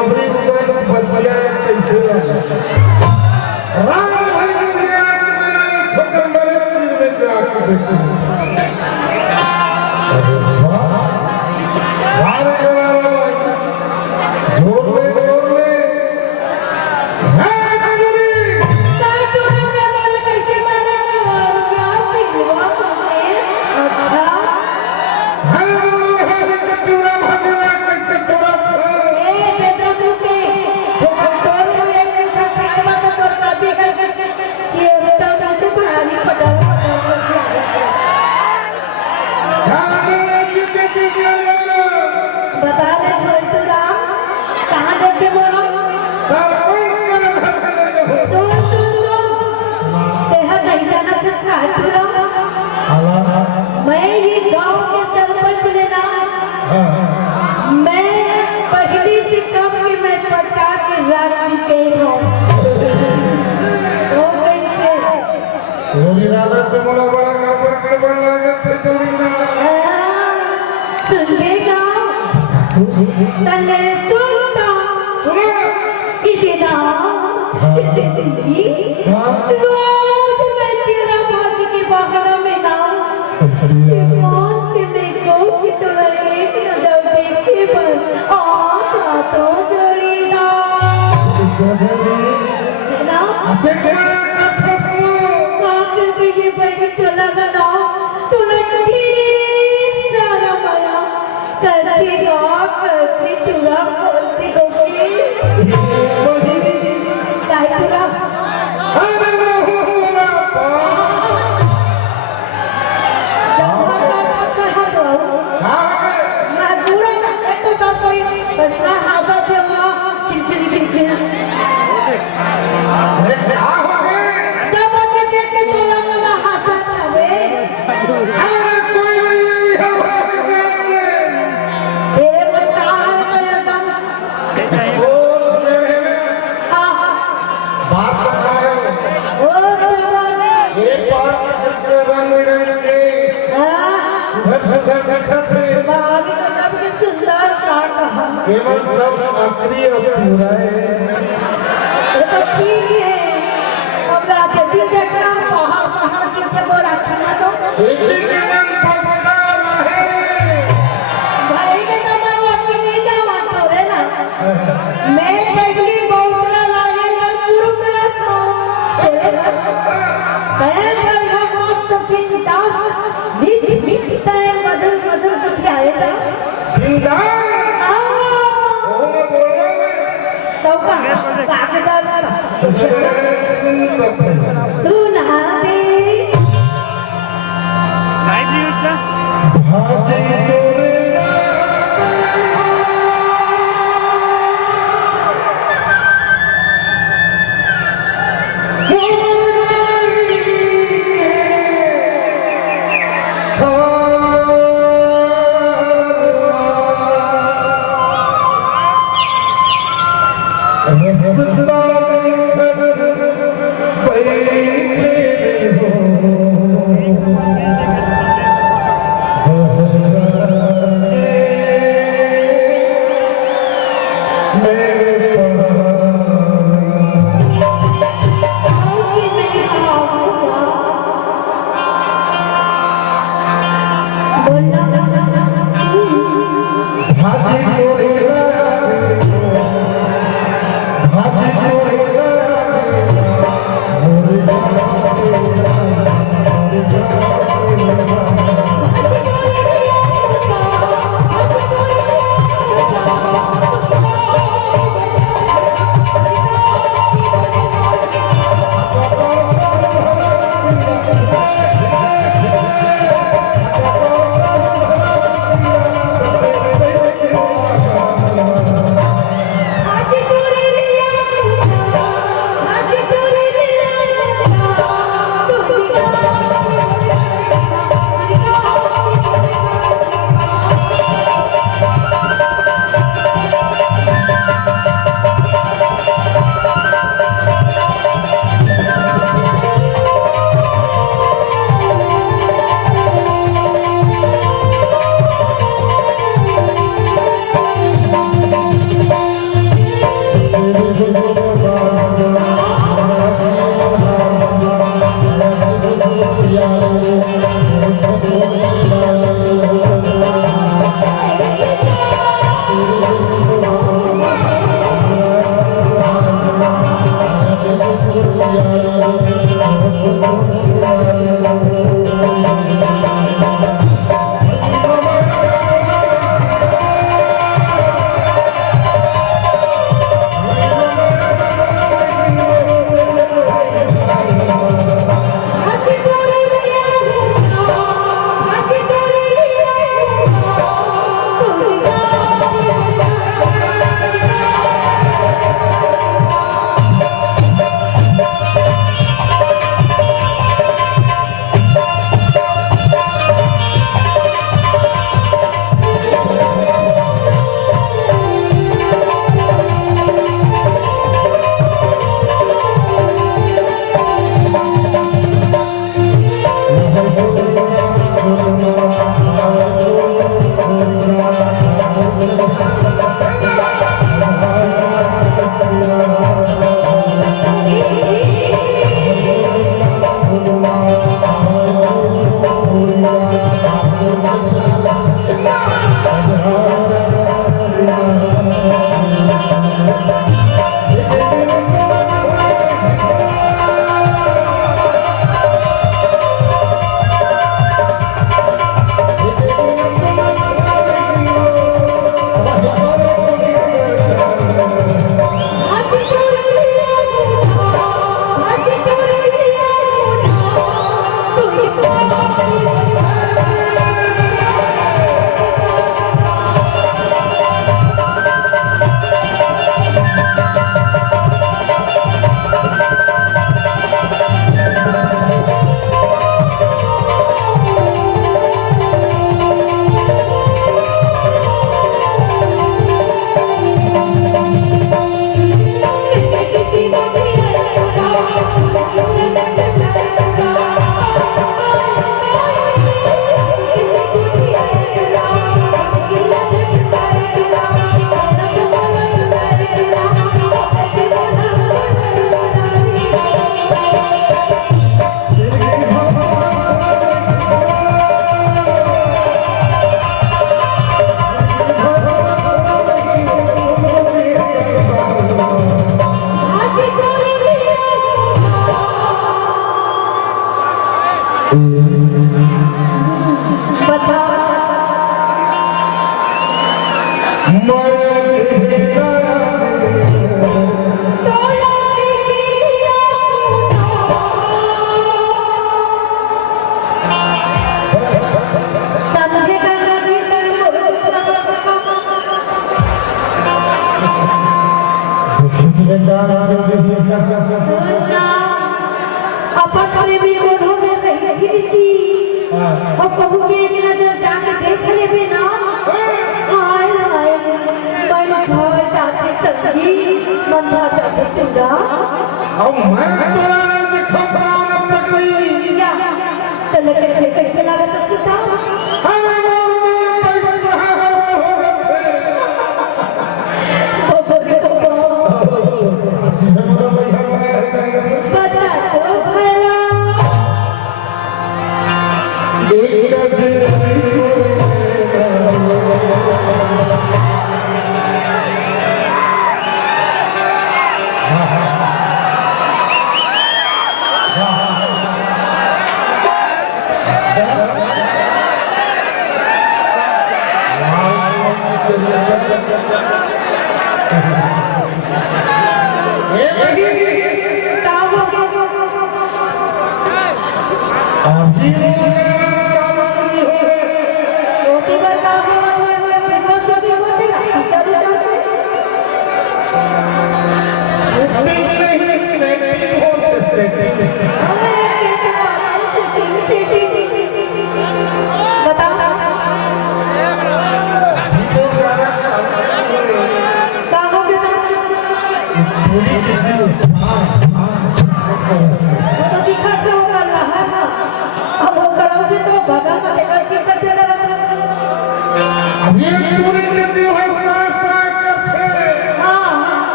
जबरी उधर बचिया कैसे राम भाई ने आंख में नहीं ठोकर मरे तीर में जाके देखो अरे वाह वारे जवान भाई जोर में तने सुनता इतना इतनी रोज मैं तेरा बाजी के बागना में ना मौत से देखो कि तुम्हारे एक नजर देखे पर आँख तो जोड़ीदा है ना आखिर भी ये बैग चला गया तुला ठीक सारा माया करती करती तुरा करती होगी काय तुरा अरे रहुला जब कहा दो मैं दूरा का तो सब कोई बस ना हासा से हुआ किरकिरी अरे क्या हो गए सब के देख के तुरा वाला हासा था बे अरे कोई नहीं है केवल सब अक्रिय पूरा है तो ठीक है अब राजा दिल देखना पहाड़ पहाड़ किसे बोला खाना तो के मन पर बना रहे भाई के तो मैं वकील नहीं जावा तो रे ना मैं पहली बोलना लागे ला शुरू करा था तेरे पर ये मस्त बिंदास मीठ मीठ तय बदल बदल दिखाए जा बिंदास सुना दे लाइव न्यूज़ का भाजी तोरे अपन प्रेमी मोढ़ों में रही थी जी और बहू के एक नजर जाके देख ले बिना हाय हाय मन भर जाते सखी मन भर जाते तुरा अब मैं तोरा देखो कौन पकड़ी या चले कैसे लगा तो किता